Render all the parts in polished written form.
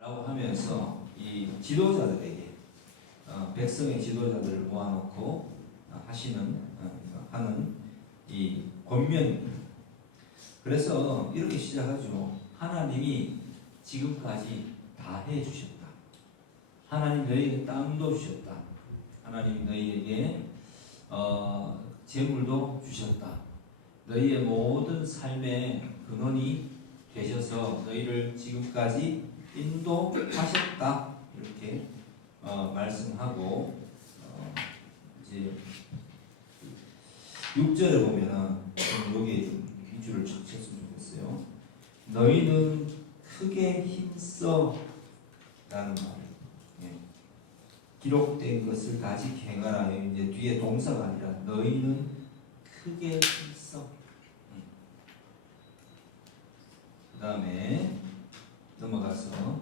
라고 하면서 이 지도자들에게 백성의 지도자들을 모아놓고 하는 이 권면입니다. 그래서 이렇게 시작하죠. 하나님이 지금까지 다 해주셨다. 하나님 너희에게 땅도 주셨다. 하나님 너희에게 재물도 주셨다. 너희의 모든 삶의 근원이 되셔서 너희를 지금까지 인도하셨다. 이렇게 말씀하고 이제 6절에 보면은 여기에 좀 위주를 chắc 쳤으면 좋겠어요. 너희는 크게 힘써 라는 말. 기록된 것을 아직 행하라. 이제 뒤에 동사가 아니라 너희는 크게 힘써. 그 다음에 넘어가서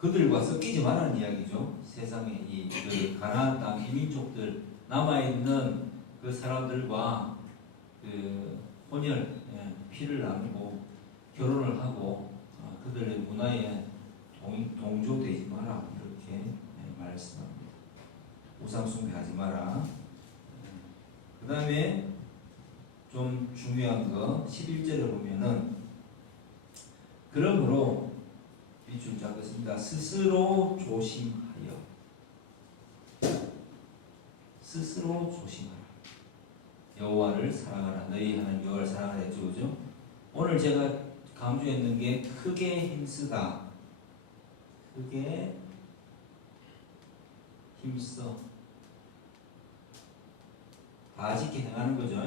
그들과 섞이지 말라는 이야기죠. 세상에 그 가나안 땅 이민족들 남아있는 그 사람들과 그 혼혈 피를 나누고 결혼을 하고 그들의 문화에 동조되지 마라 이렇게 말씀합니다. 우상 숭배하지 마라. 그 다음에 좀 중요한 거 11절에 보면은 그러므로 밑줄 잡겠습니다. 스스로 조심하여 여호와를 사랑하라. 너희 하나님 여호와를 사랑하라 했죠, 그죠? 오늘 제가 강조했는 게 크게 힘쓰다. 크게 힘써 다 지켜 행하는 거죠.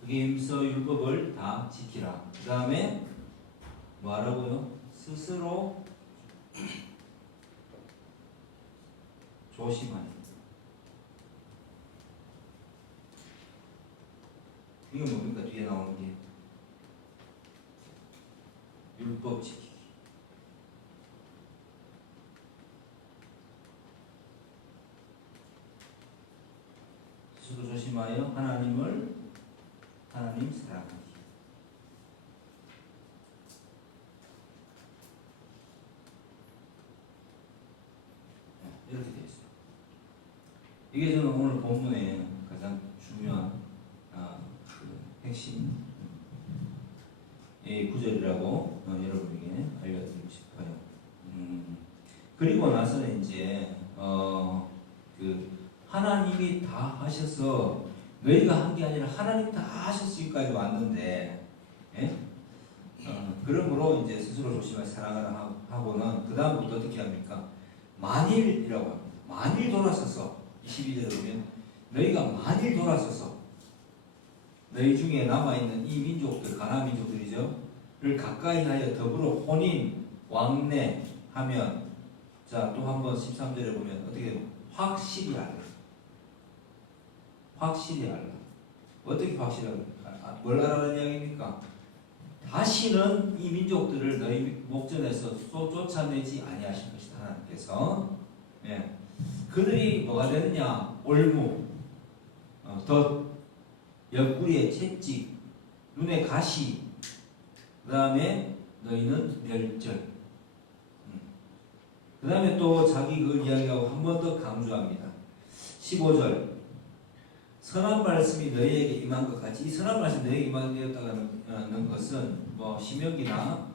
크게 힘써 율법을 다 지키라. 그 다음에 뭐 하라고요? 스스로 조심하라. 이건 뭡니까? 뒤에 나오는 게 율법 지키기. 스스로 조심하여 하나님 사랑하기. 이렇게 되어 있어요. 이게 저는 오늘 본문의 가장 중요한 핵심 구절이라고 여러분에게 알려드리고 싶어요. 그리고 나서는 이제 그 하나님이 다 하셔서 너희가 한 게 아니라 하나님 다 하셨으니까지 왔는데, 그러므로 이제 스스로 조심하여 사랑하라 하고는 그 다음부터 어떻게 합니까? 만일이라고 합니다. 만일 돌아서서 22절에 보면 너희가 만일 돌아서서 너희 중에 남아있는 이 민족들, 가나안 민족들이죠, 를 가까이 하여 더불어 혼인, 왕래 하면, 자, 또 한번 13절에 보면 어떻게 해요? 확실히 알라. 확실히 알라. 어떻게 확실히 알라? 뭘 알아라는 이야기입니까? 다시는 이 민족들을 너희 목전에서 쫓아내지 아니하실 것이다. 하나님께서. 그들이 뭐가 되느냐? 올무, 덧, 옆구리에 채찍, 눈에 가시, 그 다음에 너희는 멸절. 그 다음에 또 자기 그 이야기하고 한 번 더 강조합니다. 15절. 선한 말씀이 너희에게 임한 것 같이, 이 선한 말씀이 너희에게 임하였다는 것은 뭐 신명기나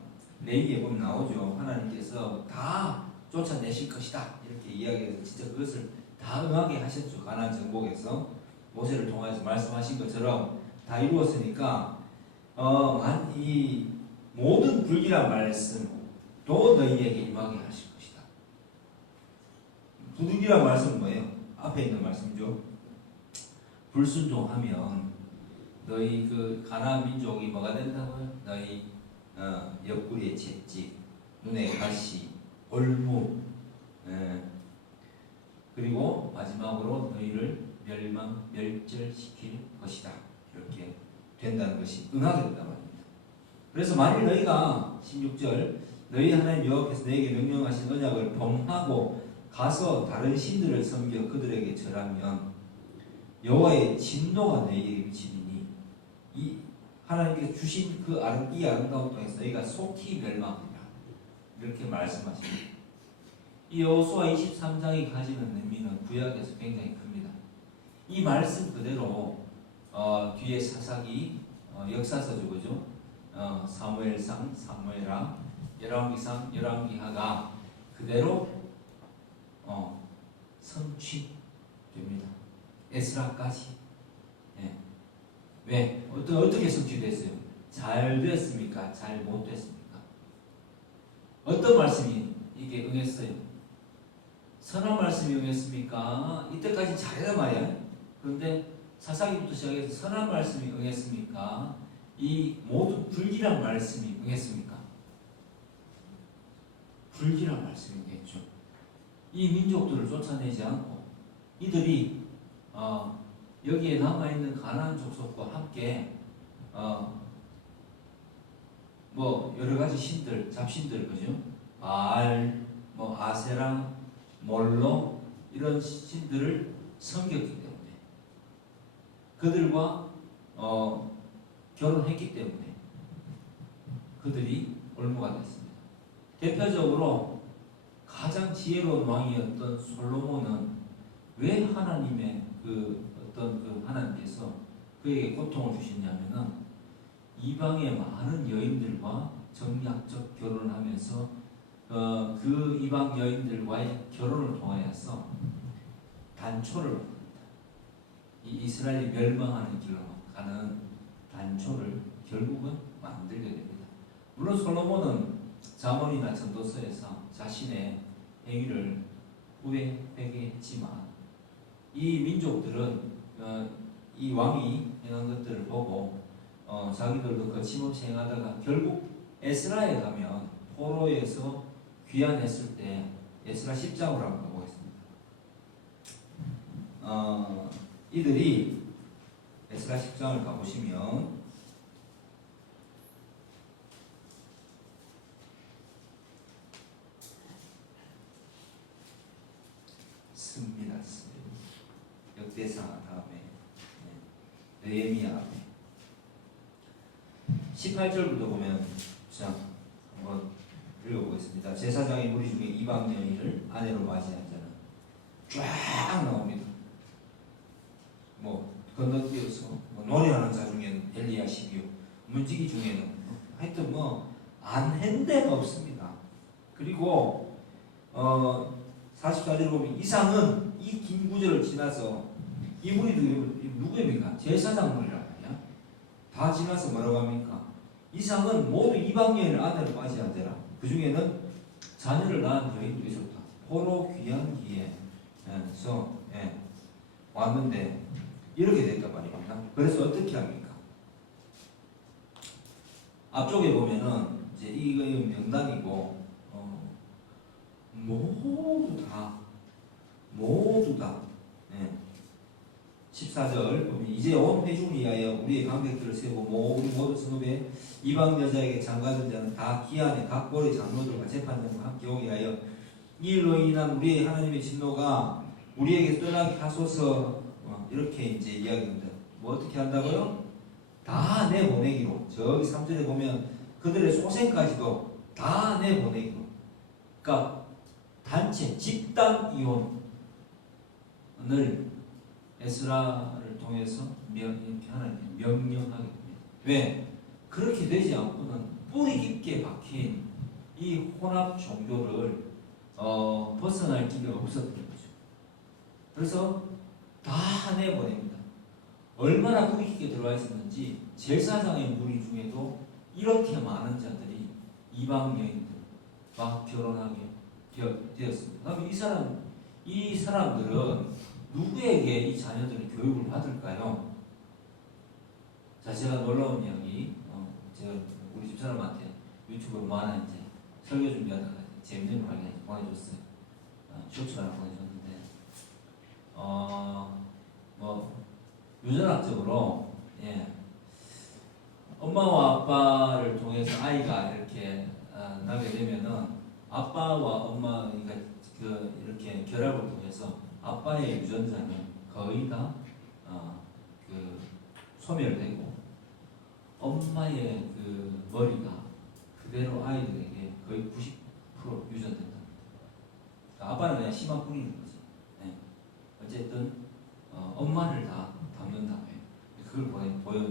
레위기에 보면 나오죠. 하나님께서 다 쫓아내실 것이다 이렇게 이야기해서 진짜 그것을 다 응하게 하셨죠. 가나안 정복에서 모세를 통해서 말씀하신 것처럼 다 이루었으니까 이 모든 불길한 말씀도 너희에게 임하게 하실 것이다. 불길한 말씀은 뭐예요? 앞에 있는 말씀이죠. 불순종하면 너희 그 가나안 민족이 뭐가 된다고요? 너희 옆구리에 채찍, 눈에 가시, 올무, 그리고 마지막으로 너희를 멸절시킬 것이다. 이렇게 된다는 것이 응하게 된단 말입니다. 그래서 만일 너희가 16절 너희 하나님 여호와께서 너희에게 명령하신 언약을 범하고 가서 다른 신들을 섬겨 그들에게 절하면 여호와의 진노가 너희에게 미치리니 이 하나님께서 주신 이 아름다운 땅에서 너희가 속히 멸망하리라 이렇게 말씀하십니다. 이 여호수아 23장이 가지는 의미는 구약에서 굉장히 큽니다. 이 말씀 그대로 뒤에 사사기, 역사서죠, 그죠? 사무엘상, 사무엘하, 열왕기상, 열왕기하가 그대로 성취됩니다. 에스라까지. 예. 왜? 어떻게 성취됐어요? 잘 됐습니까? 잘 못 됐습니까? 어떤 말씀이 이게 응했어요? 선한 말씀이 응했습니까? 이때까지 잘했단 말이야. 그런데 사사기부터 시작해서 선한 말씀이 응했습니까? 이 모든 불길한 말씀이 응했습니까? 불길한 말씀이 응했죠. 이 민족들을 쫓아내지 않고 이들이 여기에 남아있는 가나안 족속과 함께 뭐 여러 가지 신들, 잡신들, 그죠? 바알, 뭐 아세라, 몰로 이런 신들을 섬겼기 때문에 그들과 결혼했기 때문에 그들이 올무가 됐습니다. 대표적으로 가장 지혜로운 왕이었던 솔로몬은 왜 하나님의 하나님께서 그에게 고통을 주시냐면은 이방의 많은 여인들과 정략적 결혼을 하면서 그 이방 여인들과의 결혼을 통하여서 단초를 만듭니다. 이 이스라엘이 멸망하는 길로 가는 단초를 결국은 만들게 됩니다. 물론 솔로몬은 잠언이나 전도서에서 자신의 행위를 회개했지만 이 민족들은 이 왕이 행한 것들을 보고 자기들도 거침없이 행하다가 결국 에스라에 가면 포로에서 귀환했을 때 에스라 10장으로 한번 가보겠습니다. 이들이 에스라 10장을 가보시면 씁니다. 역대사 다음에 느헤미야 앞에 18절부터 보면 자 한번 읽어보겠습니다. 제사장의 무리 중에 이방 여인을 아내로 맞이한 자는 쫙 나옵니다. 뭐 건너뛰어서 노래하는 자 중에는 엘리야십이요, 문지기 중에는 하여튼 안 한 데가 없습니다. 그리고 44절 보면 이상은 이 긴 구절을 지나서 이 무리도 누구입니까? 제사장 무리란 말이야. 다 지나서 뭐라고 합니까? 이상은 모두 이방 여인을 아내로 맞이한 자라. 그 중에는 자녀를 낳은 여인도 있었다. 포로 귀환기에서 왔는데 이렇게 됐단 말입니다. 그래서 어떻게 합니까? 앞쪽에 보면은 이제 이거 명단이고 모두 다 14절 보면 이제 온 회중을 위하여 우리의 방백들을 세우고 우리 모든 성읍에 이방 여자에게 장가든 자는 다 기한에 각 고의 장로들과 재판장과 함께 오게 하여 이 일로 인한 우리의 하나님의 진노가 우리에게 떠나게 하소서. 이렇게 이제 이야기합니다. 뭐 어떻게 한다고요? 다 내보내기로. 저기 3절에 보면 그들의 소생까지도 다 내보내기로. 그러니까 단체 집단 이혼을 에스라를 통해서 하나님께 명령하게 됩니다. 왜? 그렇게 되지 않고는 뿌리 깊게 박힌 이 혼합 종교를 벗어날 길이 없었던 거죠. 그래서 다 내보냅니다. 얼마나 뿌리 깊게 들어와 있었는지 제사장의 무리 중에도 이렇게 많은 자들이 이방 여인들과 결혼하게 되었습니다. 그럼 이 사람들은 누구에게 이 자녀들이 교육을 받을까요? 자, 제가 놀라운 이야기, 제가 우리 집사람한테 유튜브로 뭐 하나 이제 설교 준비하다가 재밌는 걸 보내줬어요. 쇼츠를 하나 보내줬는데, 뭐 유전학적으로 엄마와 아빠를 통해서 아이가 이렇게 나게 되면은 아빠와 엄마가 이렇게 결합을 통해서 아빠의 유전자는 거의 다 소멸되고 엄마의 그 머리가 그대로 아이들에게 거의 90% 유전된다. 아빠는 그냥 심한 뿐인 거지. 네. 어쨌든 엄마를 다 담는다. 그걸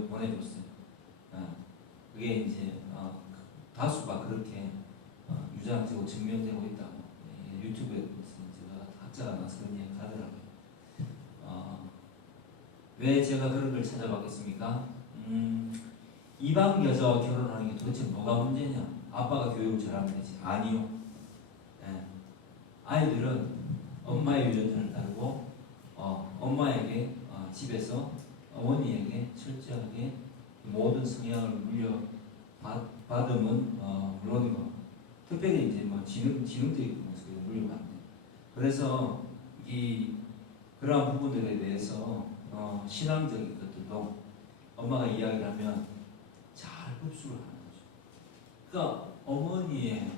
보내줬어요. 그게 이제 다수가 그렇게 유전적으로 증명되고 있다고 유튜브에 제가 학자가 나와서 그런 얘기 하더라고요. 왜 제가 그런 걸 찾아봤겠습니까? 이방 여자와 결혼하는 게 도대체 뭐가 문제냐? 아빠가 교육을 잘하면 되지. 아니요. 네. 아이들은 엄마의 유전자를 따르고 엄마에게 집에서 어머니에게 철저하게 모든 성향을 물려받으면 물론이고 특별히 이제 뭐 지능적인 모습을 물려받는. 그래서 그러한 부분들에 대해서 신앙적인 것들도 엄마가 이야기를 하면 잘 흡수를 하는 거죠. 그러니까 어머니의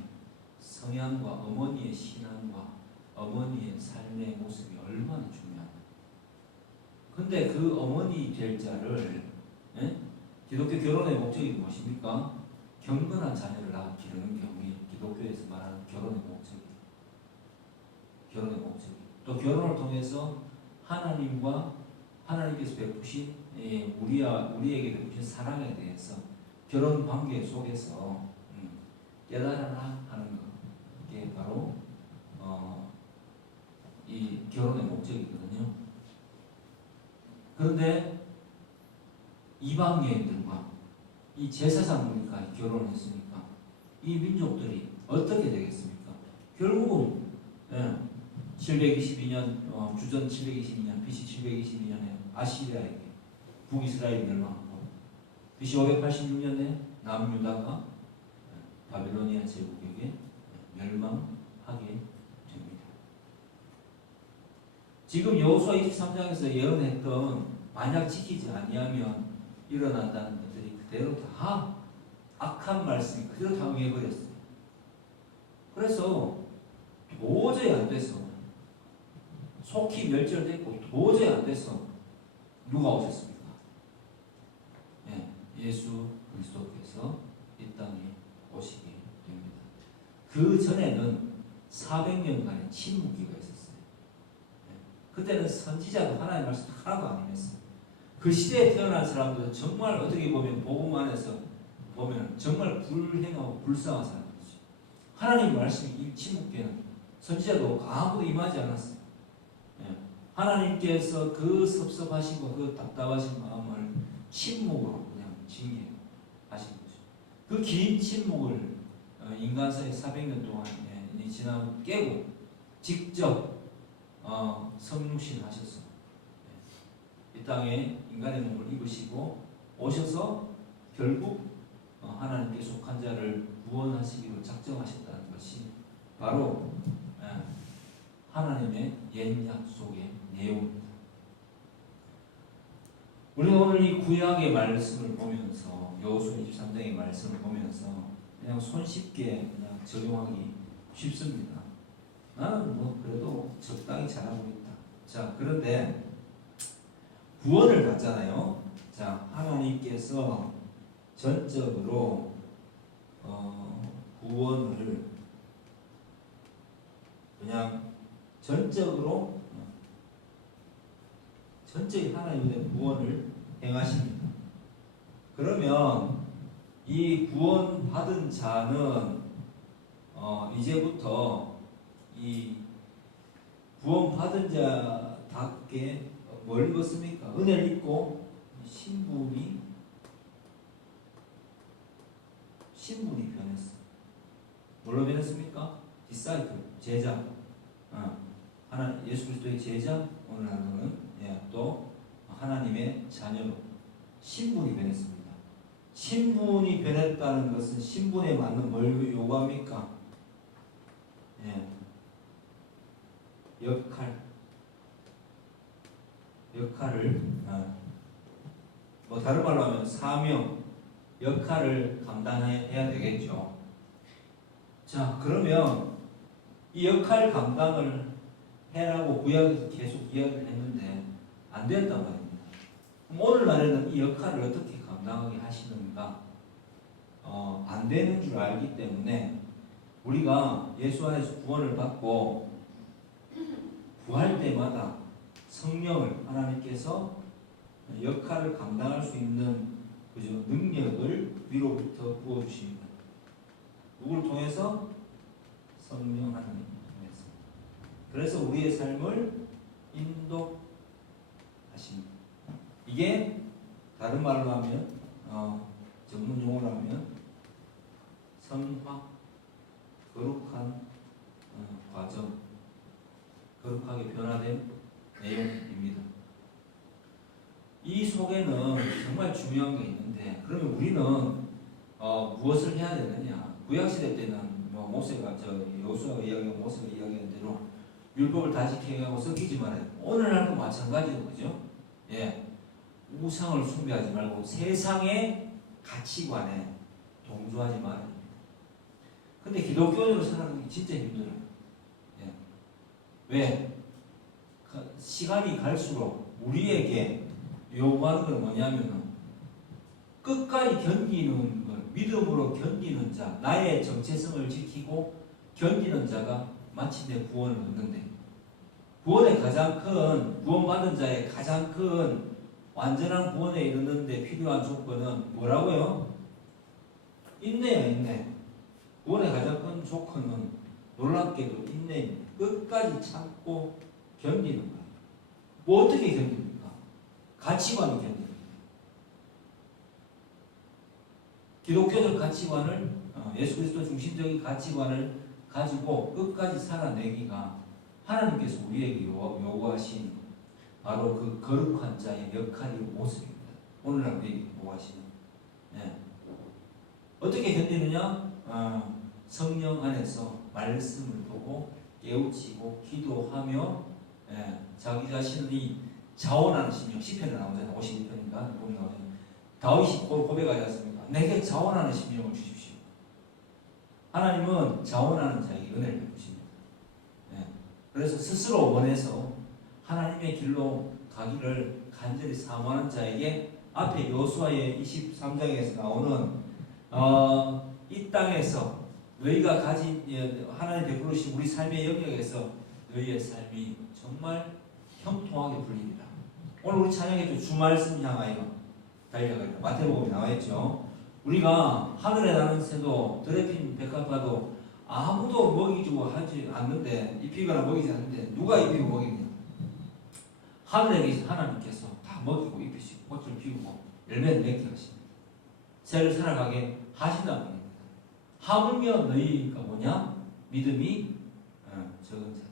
성향과 어머니의 신앙과 어머니의 삶의 모습이 얼마나 중요한가. 근데 그 어머니 될 자를 기독교 결혼의 목적이 무엇입니까? 경건한 자녀를 낳아 기르는 경우이 기독교에서 말하는 결혼의 목적이에요. 결혼의 목적이. 또 결혼을 통해서 하나님께서 베푸신 우리에게 베푸신 사랑에 대해서 결혼 관계 속에서 깨달아라 하는 것. 이게 바로 이 결혼의 목적이거든요. 그런데 이방 여인들과 이 제사장들과 결혼했으니까 이 민족들이 어떻게 되겠습니까? 결국은 722년 주전 722년 BC 722년에 아시리아에게 북이스라엘이 멸망하고 BC 586년에 남유다가 바빌로니아 제국에게 멸망하게 됩니다. 지금 여호수아 23장에서 예언했던 만약 지키지 아니하면 일어난다는 것들이 그대로 다 악한 말씀이 그대로 다 응해버렸어요. 그래서 도저히 안 돼서 속히 멸절됐고 도저히 안 돼서 누가 오셨습니까? 예수 그리스도께서 이 땅에 오시게 됩니다. 그 전에는 400년간의 침묵기가 있었어요. 그때는 선지자도 하나님의 말씀 하나도 안 임했어요. 그 시대에 태어난 사람들은 정말 어떻게 보면 복음 안에서 보면 정말 불행하고 불쌍한 사람들이죠. 하나님 말씀이 침묵기에는 선지자도 아무도 임하지 않았어요. 하나님께서 그 섭섭하시고 그 답답하신 마음을 침묵으로 그냥 징계하신 거죠. 그 긴 침묵을 인간사의 400년 동안 지나 깨고 직접 성육신 하셔서 이 땅에 인간의 몸을 입으시고 오셔서 결국 하나님께 속한 자를 구원하시기로 작정하셨다는 것이 바로 하나님의 옛 약속의 내용입니다. 우리가 오늘 이 구약의 말씀을 보면서 여호수아 23장의 말씀을 보면서 그냥 손쉽게 그냥 적용하기 쉽습니다. 나는 뭐 그래도 적당히 잘하고 있다. 자, 그런데 구원을 받잖아요. 자, 하나님께서 전적으로 구원을 그냥 전적인 하나님의 구원을 행하십니다. 그러면 이 구원 받은 자는 이제부터 이 구원 받은 자답게 뭘 입었습니까? 은혜를 입고 신분이 변했어. 뭘로 변했습니까? 디사이플, 제자. 예수 그리스도의 제자, 오늘 하루는 또 하나님의 자녀로 신분이 변했습니다. 신분이 변했다는 것은 신분에 맞는 뭘 요구합니까? 역할을 뭐 다른 말로 하면 사명, 역할을 감당해야 되겠죠. 자, 그러면 이 역할 감당을 해라고 구약에서 계속 이야기를 했는데 안 된단 말입니다. 그럼 오늘날에는 이 역할을 어떻게 감당해야 감당하게 하시는가? 안 되는 줄 알기 때문에 우리가 예수 안에서 구원을 받고 구할 때마다 성령을 하나님께서 역할을 감당할 수 있는 그죠? 능력을 위로부터 부어주십니다. 누구를 통해서? 성령 하나님을 통해서. 그래서 우리의 삶을 인도하십니다. 이게 다른 말로 하면 전문 용어로 하면 성화, 거룩한 과정, 거룩하게 변화된 내용입니다. 이 속에는 정말 중요한 게 있는데, 그러면 우리는 무엇을 해야 되느냐? 구약시대 때는 모세가 여호수아가 이야기하고 모세가 이야기한 대로 율법을 다 지켜가고 썩히지 말아요. 오늘날도 마찬가지로 그죠? 예, 우상을 숭배하지 말고 세상의 가치관에 동조하지 말아야 됩니다. 근데 기독교인으로 살아가는 게 진짜 힘들어요. 예. 왜? 시간이 갈수록 우리에게 요구하는 건 뭐냐면은 끝까지 견디는 걸, 믿음으로 견디는 자, 나의 정체성을 지키고 견디는 자가 마침내 구원을 얻는데, 구원의 가장 큰, 구원받은 자의 가장 큰 완전한 구원에 이르는데 필요한 조건은 뭐라고요? 인내야, 인내. 구원의 가장 큰 조건은 놀랍게도 인내입니다. 끝까지 참고 견디는 거예요. 뭐 어떻게 견딥니까? 가치관을 견딥니다. 기독교적 가치관을, 예수 그리스도 중심적인 가치관을 가지고 끝까지 살아내기가 하나님께서 우리에게 요구하신 바로 그 거룩한 자의 역할이고 모습입니다. 오늘날 우리에게 요구하시는. 네. 어떻게 견디느냐? 성령 안에서 말씀을 보고 깨우치고 기도하며, 자기 자신이 자원하는 심령, 시편에 나오잖아요. 52편인가 보면 나오잖아요. 다윗이 고백하지 않습니까? 내게 자원하는 심령을 주십시오. 하나님은 자원하는 자에게 은혜를 베푸십니다. 그래서 스스로 원해서 하나님의 길로 가기를 간절히 사모하는 자에게 앞에 여호수아의 23장에서 나오는 이 땅에서 너희가 가진 하나님 베푸신 우리 삶의 영역에서 너희의 삶이 정말 형통하게 불리리라. 오늘 우리 찬양했죠. 주 말씀 향하여 달려가리라. 마태복음에 나와있죠. 우리가 하늘에 나는 새도 드레핀 백합화도 아무도 먹이주고 하지 않는데, 입히거나 먹이지 않는데 누가 입히고 먹이냐? 하늘에 계신 하나님께서 다 먹이고 입히시고 꽃을 피우고 열매를 맺게 하십니다. 새를 살아가게 하신다는 겁니다. 하물며 너희가 뭐냐? 믿음이 적은 자들.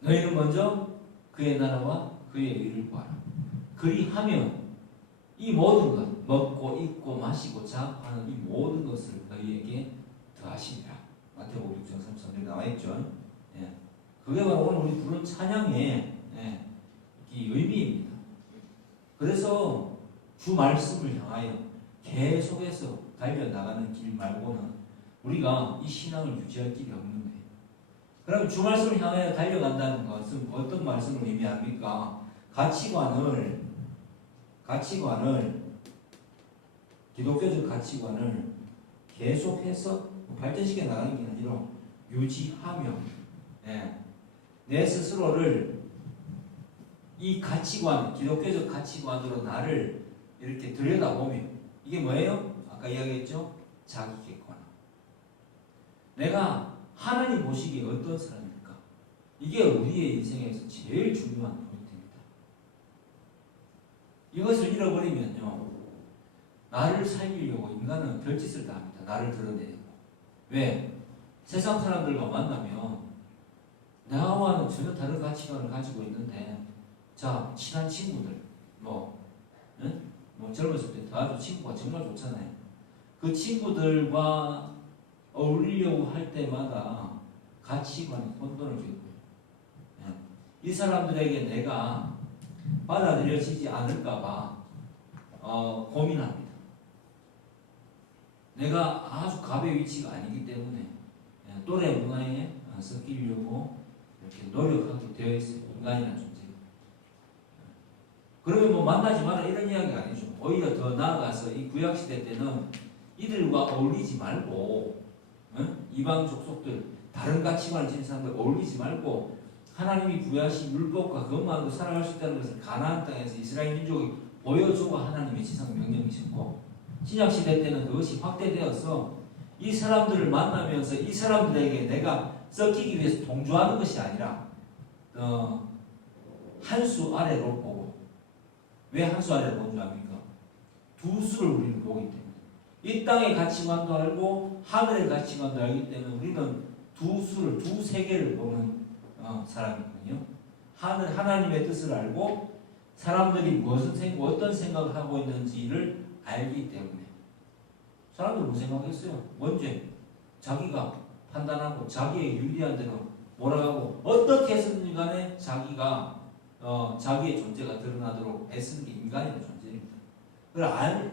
너희는 먼저 그의 나라와 그의 의를 구하라. 그리하면 이 모든 것, 먹고 입고 마시고 자업하는 이 모든 것을 너희에게 더하시리라. 마태복음 6장 33절에 나와있죠. 그게 바로 오늘 우리 부른 찬양의 이 의미입니다. 그래서 주 말씀을 향하여 계속해서 달려나가는 길 말고는 우리가 이 신앙을 유지할 길이 없는 거예요. 그러면 주 말씀을 향하여 달려간다는 것은 어떤 말씀을 의미합니까? 가치관을 기독교적 가치관을 계속해서 발전시켜 나가는 게 아니라 유지하며, 내 스스로를 이 가치관, 기독교적 가치관으로 나를 이렇게 들여다보며, 이게 뭐예요? 아까 이야기했죠? 자기 객관. 내가 하나님 보시기에 어떤 사람입니까? 이게 우리의 인생에서 제일 중요한 포인트입니다. 이것을 잃어버리면요, 나를 살리려고 인간은 별짓을 다 합니다. 나를 드러내려고. 왜? 세상 사람들과 만나면 나와는 전혀 다른 가치관을 가지고 있는데, 자, 친한 친구들, 젊었을 때 아주 친구가 정말 좋잖아요. 그 친구들과 어울리려고 할 때마다 가치관이 혼돈을 겪고요. 이 사람들에게 내가 받아들여지지 않을까봐 고민합니다. 내가 아주 갑의 위치가 아니기 때문에 또래 문화에 섞이려고 이렇게 노력하게 되어 있어요. 인간이라는 존재. 그러면 뭐 만나지 마라 이런 이야기가 아니죠. 오히려 더 나아가서 이 구약시대 때는 이들과 어울리지 말고 이방 족속들 다른 가치관을 지닌 사람들 어울리지 말고 하나님이 부여하신 율법과 그것만으로 살아갈 수 있다는 것을 가나안 땅에서 이스라엘 민족이 보여주고 하나님의 지상 명령이셨고 신약시대 때는 그것이 확대되어서 이 사람들을 만나면서 이 사람들에게 내가 섞이기 위해서 동조하는 것이 아니라 한 수 아래로 보고 왜 한 수 아래로 보는 줄 압니까? 두 수를 우리는 보기 때문에 이 땅의 가치관도 알고 하늘의 가치관도 알기 때문에 우리는 두 수를 두 세계를 보는 사람이거든요. 하나님의 뜻을 알고 사람들이 어떤 생각을 하고 있는지를 알기 때문에 사람들은 무슨 생각했어요? 먼저 자기가 판단하고 자기의 유리한 대로 몰아가고 어떻게 해서든 간에 자기가 자기의 존재가 드러나도록 애쓰는 게 인간의 존재입니다. 그걸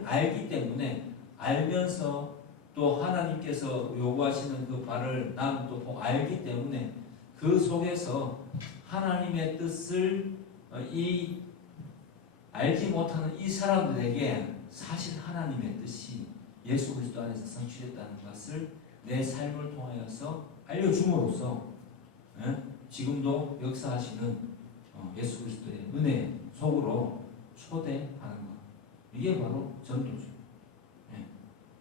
알기 때문에 알면서 또 하나님께서 요구하시는 그 바를 나는 또 알기 때문에 그 속에서 하나님의 뜻을 알지 못하는 이 사람들에게 사실 하나님의 뜻이 예수 그리스도 안에서 성취됐다는 것을 내 삶을 통하여서 알려줌으로써 지금도 역사하시는 예수 그리스도의 은혜 속으로 초대하는 것. 이게 바로 전도죠.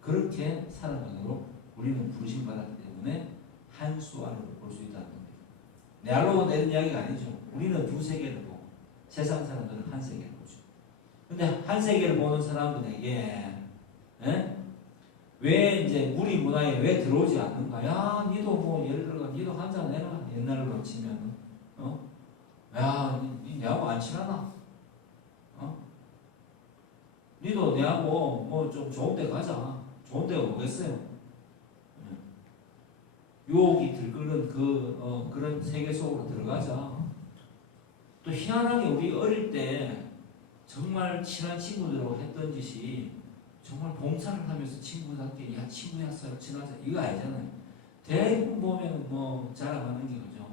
그렇게 살아가도록 우리는 부르심 받았기 때문에 한 수 아래로 볼 수 있다는 겁니다. 내 알로 내는 이야기가 아니죠. 우리는 두 세계를 보고 세상 사람들은 한 세계를 보죠. 근데 한 세계를 보는 사람들에게 왜 이제 무리 문화에 왜 들어오지 않는가? 야, 니도 뭐 예를 들어 니도 한잔 내라. 옛날로 치면 야, 니 내하고 안 친하나? 니도 내하고 뭐 좀 좋은 데 가자. 좋은 데가 뭐겠어요? 유혹이 들끓는 그런 세계 속으로 들어가자. 또 희한하게 우리 어릴 때 정말 친한 친구들하고 했던 짓이 정말 봉사를 하면서 친구들한테 야 친구야 친하자 이거 아니잖아요. 대부분 보면 뭐 자랑하는 게 그죠.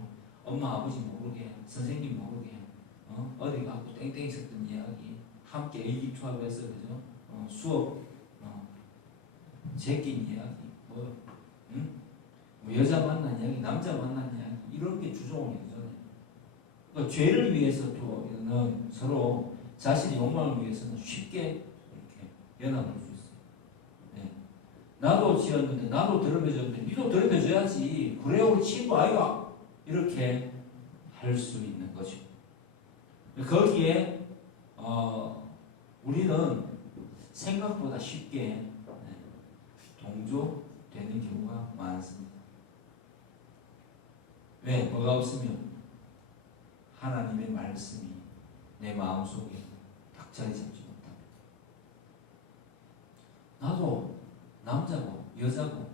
엄마 아버지 모르게 선생님 모르게 어디 가고 땡땡 있었던 이야기 함께 의기투합을 해서 그죠. 수업 제낀 이야기 뭐 여자 만난 이야기 남자 만난 이야기 이런 게 주종이 되잖아요. 그러니까 죄를 위해서는 서로 자신의 욕망을 위해서는 쉽게 이렇게 연합할 수 있어요. 네. 나도 지었는데 나도 더럽혀졌는데 니도 더럽혀져야지. 그래야 우리 친구 아이가 이렇게 할 수 있는 거죠. 거기에 우리는 생각보다 쉽게 동조되는 경우가 많습니다. 왜? 뭐가 없으면 하나님의 말씀이 내 마음속에 딱 자리 잡지 못합니다. 나도 남자고 여자고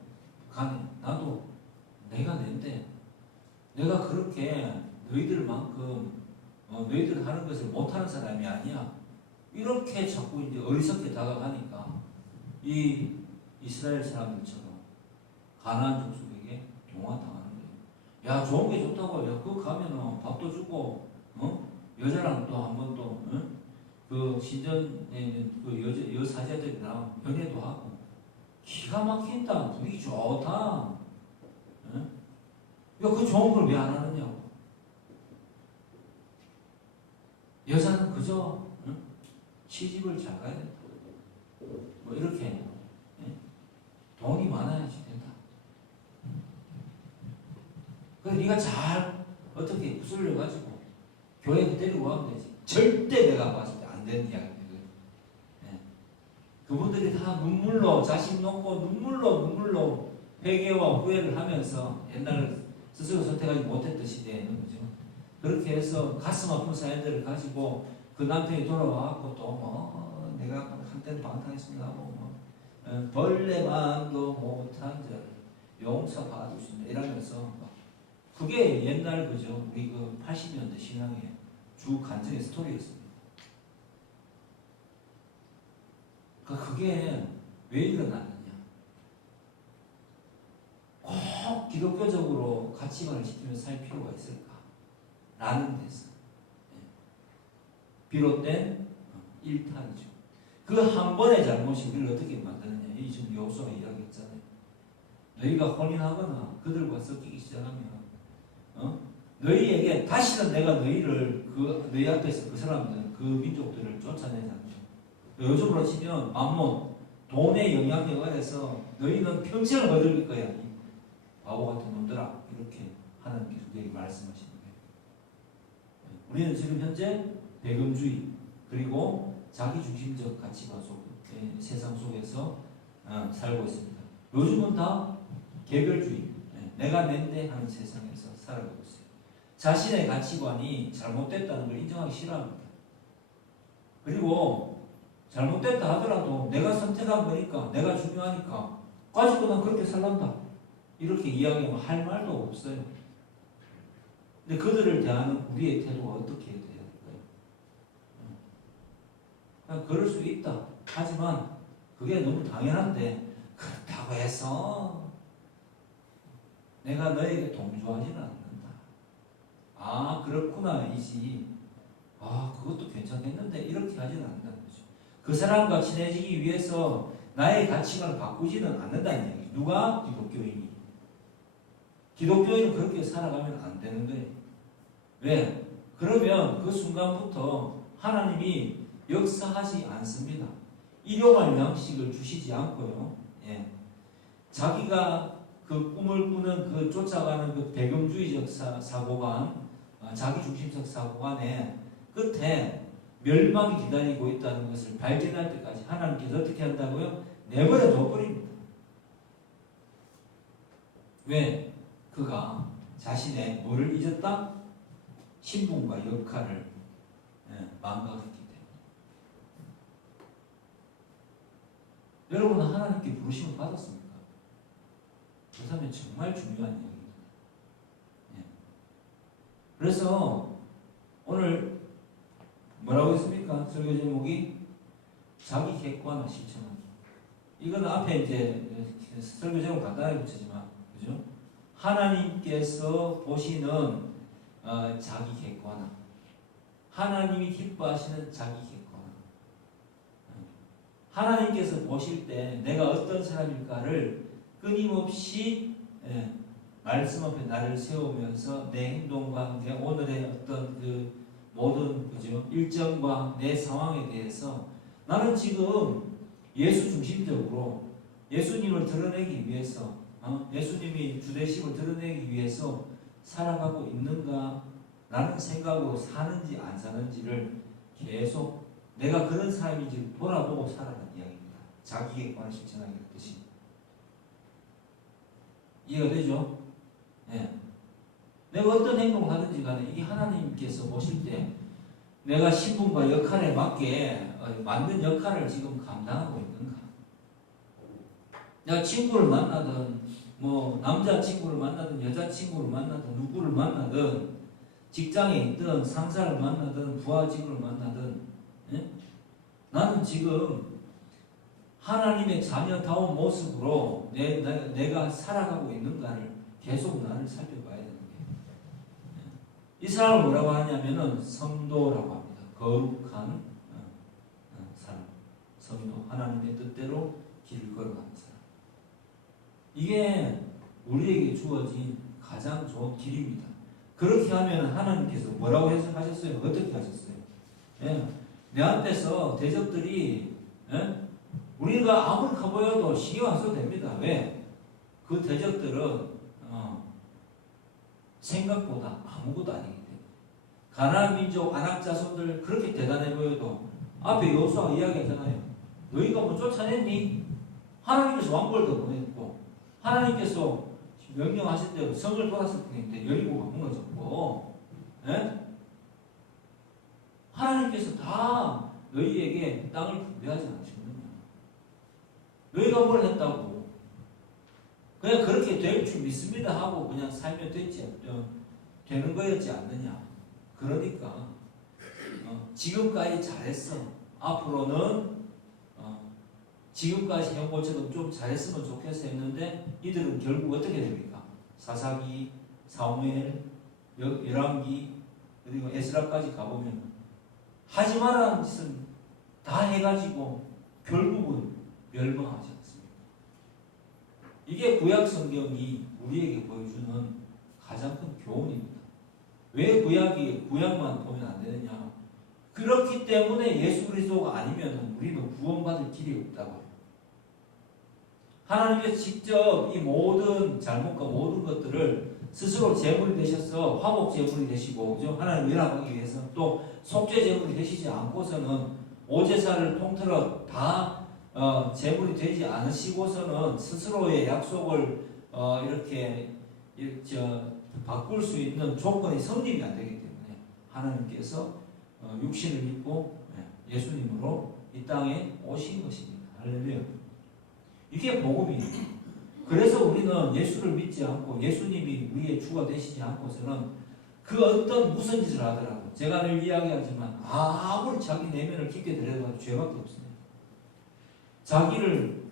간에 나도 내가 낸데 내가 그렇게 너희들만큼 너희들 하는 것을 못하는 사람이 아니야. 이렇게 자꾸 이제 어리석게 다가가니까 이 이스라엘 사람들처럼 가나안 족속에게 동화당하는 거예요. 야 좋은 게 좋다고 야 그거 가면은 밥도 주고 여자랑 또 한 번 또 그 신전에 있는 그 여사제들이랑 연애도 하고 기가 막힌다 분위기 좋다. 야 그 좋은 걸 왜 안 하느냐고. 여자는 그저 시집을 잘 가야 된다. 뭐 이렇게 돈이 많아야지 된다. 그래서 네가 잘 어떻게 구슬려 가지고 교회에 데리고 가면 되지. 절대 내가 봤을 때 안 되는 이야기거든요. 그분들이 다 눈물로 자신 놓고 눈물로 회개와 후회를 하면서 옛날 스스로 선택하지 못했던 시대에는 그죠. 그렇게 해서 가슴 아픈 사연들을 가지고 그 남편이 돌아와갖고 또 내가 한때는 방탕했습니다 하고 벌레만도 못한 자 용서받을 수 있는 이러면서 그게 옛날 그죠. 우리 그 80년대 신앙의 주 간증의 스토리였습니다. 그게 왜 일어났느냐? 꼭 기독교적으로 가치관을 지키면서 살 필요가 있을까? 라는 데서 비롯된 일탈이죠. 그 한 번의 잘못이 우리를 어떻게 만드느냐. 이 지금 여호수아가 이야기했잖아요. 너희가 혼인하거나 그들과 섞이기 시작하면 너희에게 다시는 내가 너희를 너희 앞에서 그 사람들 그 민족들을 쫓아내지 않죠. 요즘으로 치면 만몬 돈의 영향력 아래서 너희는 평생을 거둘 거야. 이 바보 같은 놈들아. 이렇게 하나님께서 우리에게 말씀하시는 거예요. 우리는 지금 현재 배금주의 그리고 자기중심적 가치관 속 세상 속에서 살고 있습니다. 요즘은 다 개별주의, 내가 낸데 하는 세상에서 살아가고 있어요. 자신의 가치관이 잘못됐다는 걸 인정하기 싫어합니다. 그리고 잘못됐다 하더라도 내가 선택한 거니까, 내가 중요하니까 가지고 난 그렇게 살란다. 이렇게 이야기하면 할 말도 없어요. 근데 그들을 대하는 우리의 태도가 어떻게 돼야 될까요? 그냥 그럴 수 있다. 하지만 그게 너무 당연한데 그렇다고 해서 내가 너에게 동조하지는 않는다. 아 그렇구나 이지. 아 그것도 괜찮겠는데 이렇게 하지는 않는다는 거죠. 그 사람과 친해지기 위해서 나의 가치관을 바꾸지는 않는다는 얘기죠. 누가? 기독교인이. 기독교인은 그렇게 살아가면 안 되는 거예요. 왜? 그러면 그 순간부터 하나님이 역사하지 않습니다. 일용할 양식을 주시지 않고요. 예. 자기가 그 꿈을 꾸는 그 쫓아가는 그 배경주의적 사고관, 자기중심적 사고관의 끝에 멸망이 기다리고 있다는 것을 발견할 때까지 하나님께서 어떻게 한다고요? 내버려 둬버립니다. 왜? 그가 자신의 뭐를 잊었다? 신분과 역할을 망각했기 때문에. 여러분은 하나님께 부르심을 받았습니까? 그렇다면 정말 중요한 얘기입니다. 그래서 오늘 뭐라고 했습니까? 설교 제목이 자기 객관화 실천하기. 이건 앞에 이제 설교 제목 간단하게 붙이지만, 그죠? 하나님께서 보시는 자기 객관화. 하나님이 기뻐하시는 자기 객관화. 하나님께서 보실 때 내가 어떤 사람일까를 끊임없이 말씀 앞에 나를 세우면서 내 행동과 내 오늘의 어떤 그 모든 그죠 일정과 내 상황에 대해서 나는 지금 예수 중심적으로 예수님을 드러내기 위해서 예수님이 주되심을 드러내기 위해서 살아가고 있는가 라는 생각으로 사는지 안 사는지를 계속 내가 그런 사람인지 돌아보고 살아가는 이야기입니다. 자기 객관을 실천하기 뜻이 이해가 되죠? 네. 내가 어떤 행동을 하든지 간에 이게 하나님께서 보실 때 내가 신분과 역할에 맞게 맞는 역할을 지금 감당하고 있는가? 내가 친구를 만나든 뭐 남자친구를 만나든 여자친구를 만나든 누구를 만나든 직장에 있든 상사를 만나든 부하직을 만나든 나는 지금 하나님의 자녀다운 모습으로 내가 살아가고 있는가를 계속 나를 살펴봐야 되는 거예요. 이 사람을 뭐라고 하냐면은 성도라고 합니다. 거룩한 사람. 성도. 하나님의 뜻대로 길을 걸어가는 사람. 이게 우리에게 주어진 가장 좋은 길입니다. 그렇게 하면 하나님께서 뭐라고 해석하셨어요? 어떻게 하셨어요? 내 앞에서 대적들이 우리가 아무리 커 보여도 신경 안 써도 됩니다. 왜? 그 대적들은 생각보다 아무것도 아니기 때문에. 가나안 민족 아낙 자손들 그렇게 대단해 보여도 앞에 여호수아가 이야기하잖아요. 너희가 뭐 쫓아냈니? 하나님께서 왕벌도 보냈고 하나님께서 명령하실 때 성을 돌았을 뿐인데 여리고가 무너졌고 하나님께서 다 너희에게 땅을 분배하지 않으셨느냐. 너희가 뭘 했다고 그냥 그렇게 될 줄 믿습니다 하고 그냥 살면 되는 거였지 않느냐. 그러니까 지금까지 잘했어. 앞으로는 지금까지 해온 것처럼 좀 잘했으면 좋겠어 했는데 이들은 결국 어떻게 됩니까? 사사기, 사무엘, 열왕기 그리고 에스라까지 가보면 하지 말라는 짓은 다 해가지고 결국은 멸망하지 않습니다. 이게 구약 성경이 우리에게 보여주는 가장 큰 교훈입니다. 왜 구약만 보면 안 되느냐? 그렇기 때문에 예수 그리스도가 아니면 우리는 구원받을 길이 없다고요. 하나님께서 직접 이 모든 잘못과 모든 것들을 스스로 제물이 되셔서 화목 제물이 되시고, 그죠? 하나님 연합하기 위해서 또 속죄 제물이 되시지 않고서는 오제사를 통틀어 다 제물이 되지 않으시고서는 스스로의 약속을 이렇게 바꿀 수 있는 조건이 성립이 안 되기 때문에 하나님께서 육신을 입고 예수님으로 이 땅에 오신 것입니다. 할렐루야. 이게 복음이에요. 그래서 우리는 예수를 믿지 않고 예수님이 우리의 주가 되시지 않고서는 그 어떤 무슨 짓을 하더라도, 제가 늘 이야기하지만 아무리 자기 내면을 깊게 들여다봐도 죄밖에 없습니다. 자기를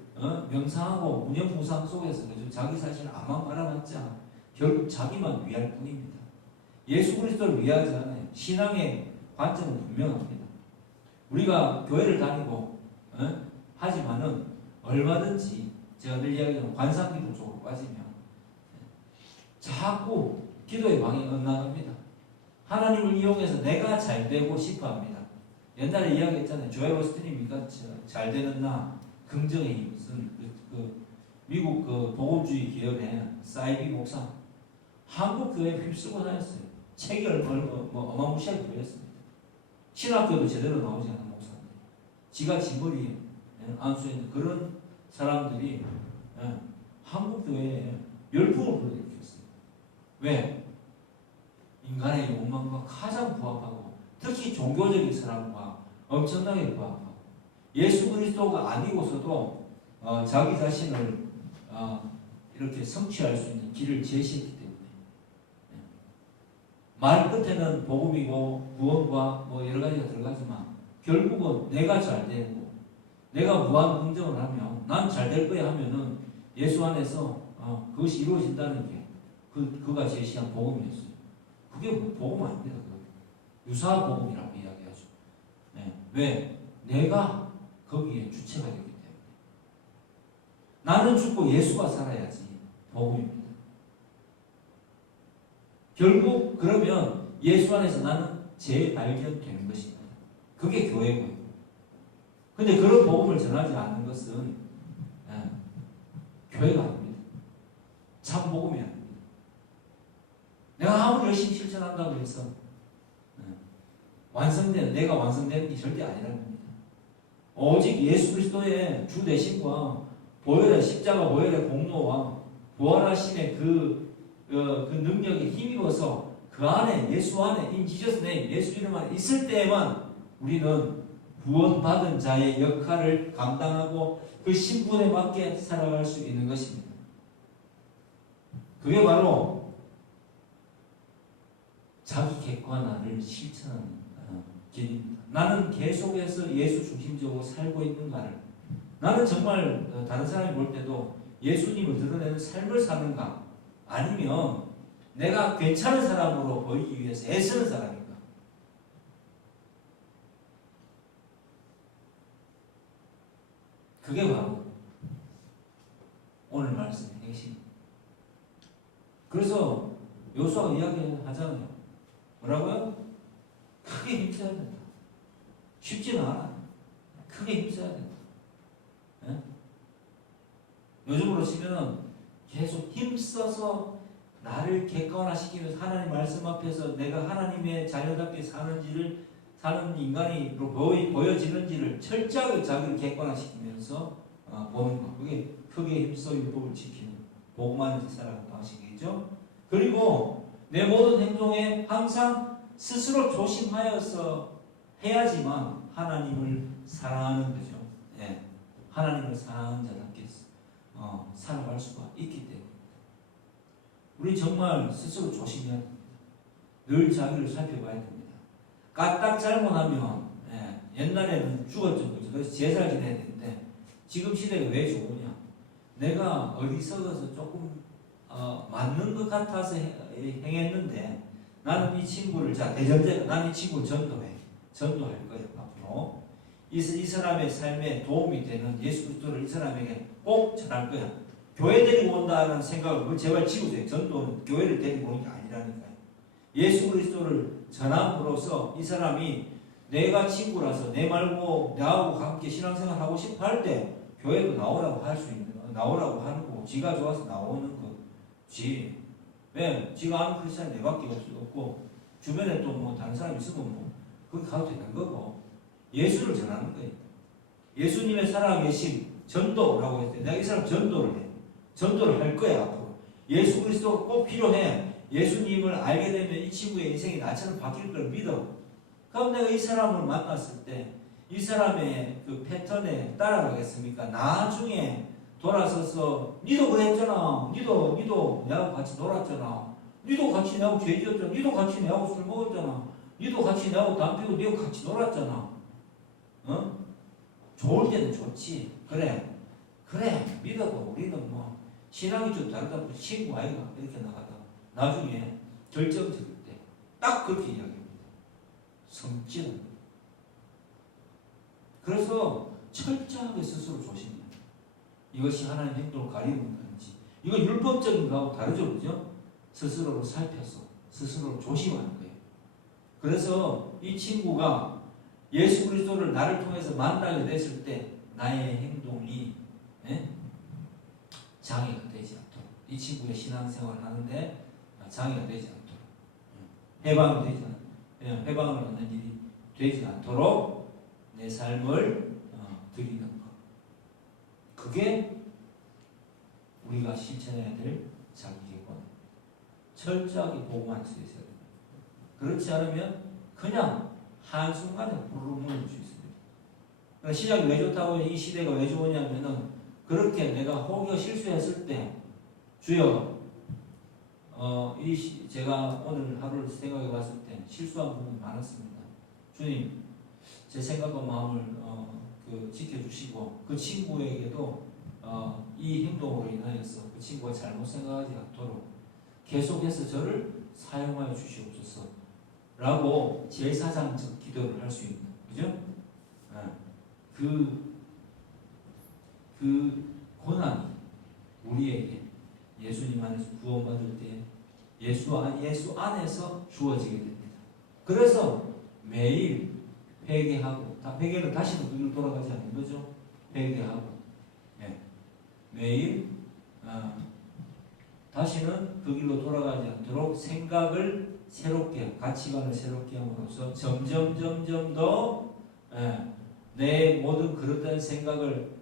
명상하고 무념무상 속에서 자기 사실을 아만 바라봤자 결국 자기만 위할 뿐입니다. 예수 그리스도를 위하지 않아요. 신앙의 관점은 분명합니다. 우리가 교회를 다니고 하지만은 얼마든지 제가 늘 이야기하는 관상기도 쪽으로 빠지면 자꾸 기도의 방향이 엇나갑니다. 하나님을 이용해서 내가 잘 되고 싶어 합니다. 옛날에 이야기했잖아요. 조엘 오스틴입니까? 잘 되는 나, 긍정의 힘. 무슨 미국 복음주의 계열의 사이비 목사. 한국 교회에 휩쓰고 다녔어요. 책이 어마무시하게 보였습니다. 신학교도 제대로 나오지 않은 목사들. 지가 지머리에 안수에 있는 그런 사람들이 한국 교회에 열풍을 불러일으켰어요. 왜? 인간의 욕망과 가장 부합하고 특히 종교적인 사람과 엄청나게 부합하고 예수 그리스도가 아니고서도 자기 자신을 이렇게 성취할 수 있는 길을 제시했기 때문에 말 끝에는 복음이고 구원과 뭐 여러 가지가 들어가지만 결국은 내가 잘 되고 내가 무한 긍정을 하면 난 잘 될 거야 하면은 예수 안에서 그것이 이루어진다는 게 그가 제시한 복음이었어요. 그게 복음 아닙니다. 유사 복음이라고 이야기하죠. 네. 왜? 내가 거기에 주체가 되기 때문에. 나는 죽고 예수가 살아야지 복음입니다. 결국 그러면 예수 안에서 나는 재발견되는 것입니다. 그게 교회고요. 근데 그런 복음을 전하지 않는 것은 교회가 아닙니다. 참 복음이 아닙니다. 내가 아무리 열심히 실천한다고 해서 내가 완성되는 게 절대 아니라는 겁니다. 오직 예수 그리스도의 주 되심과 십자가 보혈의 공로와 부활하심의 그 능력에 힘입어서 그 안에 예수 안에 in Jesus name 예수 이름 안에 있을 때에만 우리는 구원받은 자의 역할을 감당하고 그 신분에 맞게 살아갈 수 있는 것입니다. 그게 바로 자기 객관화를 실천하는 길입니다. 나는 계속해서 예수 중심적으로 살고 있는가를, 나는 정말 다른 사람이 볼 때도 예수님을 드러내는 삶을 사는가, 아니면 내가 괜찮은 사람으로 보이기 위해서 애쓰는 사람인가. 그게 바로 오늘 말씀의 핵심입니다. 그래서 요수아가 이야기하잖아요. 뭐라고요? 크게 힘써야 된다. 쉽지는 않아. 크게 힘써야 된다. 네? 요즘으로 치면은 계속 힘써서 나를 객관화시키면서 하나님 말씀 앞에서 내가 하나님의 자녀답게 사는 인간으로 보여지는지를 철저하게 자기를 객관화시키면서 보는 것. 그게 크게 힘써 율법을 지키는 복음 안에서 살아가는 방식이죠. 그리고 내 모든 행동에 항상 스스로 조심하여서 해야지만 하나님을 사랑하는 거죠. 네. 하나님을 사랑하는 자답게 살아갈 수가 있기 때문에 우리 정말 스스로 조심해야 됩니다. 늘 자기를 살펴봐야 됩니다. 까딱 잘못하면 옛날에는 죽었죠. 그래서 제사를 지내야 되는데 지금 시대가 왜 좋으냐? 내가 어리석어서 조금 맞는 것 같아서 행했는데 나는 이 친구를 대전제가 나는 이 친구를 전도할 거예요. 앞으로 이 사람의 삶에 도움이 되는 예수 그리스도를 이 사람에게 꼭 전할 거야. 교회 데리고 온다는 생각을 제발 지우세요. 전도는 교회를 데리고 오는 게 아니라니까요. 예수 그리스도를 전함으로써 이 사람이 내가 친구라서 내 말고 나하고 함께 신앙생활 하고 싶어 할 때 교회로 나오라고 할 수 있는, 나오라고 하는 거고, 지가 좋아서 나오는 거지. 왜? 지가 아는 크리스찬이 내밖에 없고 주변에 또 뭐 다른 사람 있으면 뭐 거기 가도 되는 거고, 예수를 전하는 거예요. 예수님의 살아계신 전도라고 했을 때 내가 이 사람 전도를 해. 전도를 할 거야 앞으로. 예수 그리스도가 꼭 필요해. 예수님을 알게 되면 이 친구의 인생이 나처럼 바뀔 걸 믿어. 그럼 내가 이 사람을 만났을 때 이 사람의 그 패턴에 따라가겠습니까? 나중에 돌아서서 니도 그랬잖아. 니도 내하고 같이 놀았잖아. 니도 같이 내하고 죄 지었잖아. 니도 같이 내하고 술 먹었잖아. 니도 같이 내하고 담 피우고 니도 같이 놀았잖아. 어? 좋을 때는 좋지. 그래 믿어도 우리는 뭐 신앙이 좀 다르다 보니 친구 아이가 이렇게 나가다 나중에 결정적일 때 딱 그렇게 이야기합니다. 성질은. 그래서 철저하게 스스로 조심해요. 이것이 하나님 행동을 가리는 건지, 이거 율법적인 거하고 다르죠, 그죠? 스스로를 살펴서 스스로를 조심하는 거예요. 그래서 이 친구가 예수 그리스도를 나를 통해서 만나게 됐을 때 나의 행동이 장애가 되지 않도록, 이 친구의 신앙생활을 하는데 장애가 되지 않도록, 해방을 얻는 일이 되지 않도록 내 삶을 드리는 것. 그게 우리가 실천해야 될 자기계권. 철저하게 보고만 수 있어야 됩니다. 그렇지 않으면 그냥 한순간에 부르르 무너질 수 있습니다. 그러니까 신약이 왜 좋다고, 이 시대가 왜 좋으냐면은 그렇게 내가 혹여 실수했을 때 주여 제가 오늘 하루를 생각해 봤을 때 실수한 부분이 많았습니다. 주님 제 생각과 마음을 지켜주시고 그 친구에게도 이 행동으로 인하여서 그 친구가 잘못 생각하지 않도록 계속해서 저를 사용하여 주시옵소서 라고 제사장적 기도를 할 수 있는, 그죠? 그 고난이 우리에게 예수님 안에서 구원받을 때 예수 안에서 주어지게 됩니다. 그래서 매일 회개하고, 회개는 다시는 그 길로 돌아가지 않는 거죠. 회개하고, 매일 다시는 그 길로 돌아가지 않도록 생각을 새롭게, 가치관을 새롭게 함으로써 점점 더 내 모든 그릇된 생각을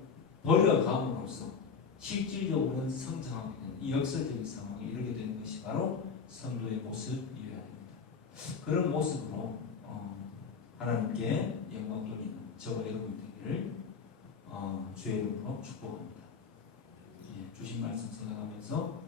버려감으로써 실질적으로는 성장하게 되는 이 역설적인 상황에 이르게 되는 것이 바로 성도의 모습이어야 합니다. 그런 모습으로 하나님께 영광 돌리는 저와 여러분 되기를 주의 이름으로 축복합니다. 주신 말씀 생각하면서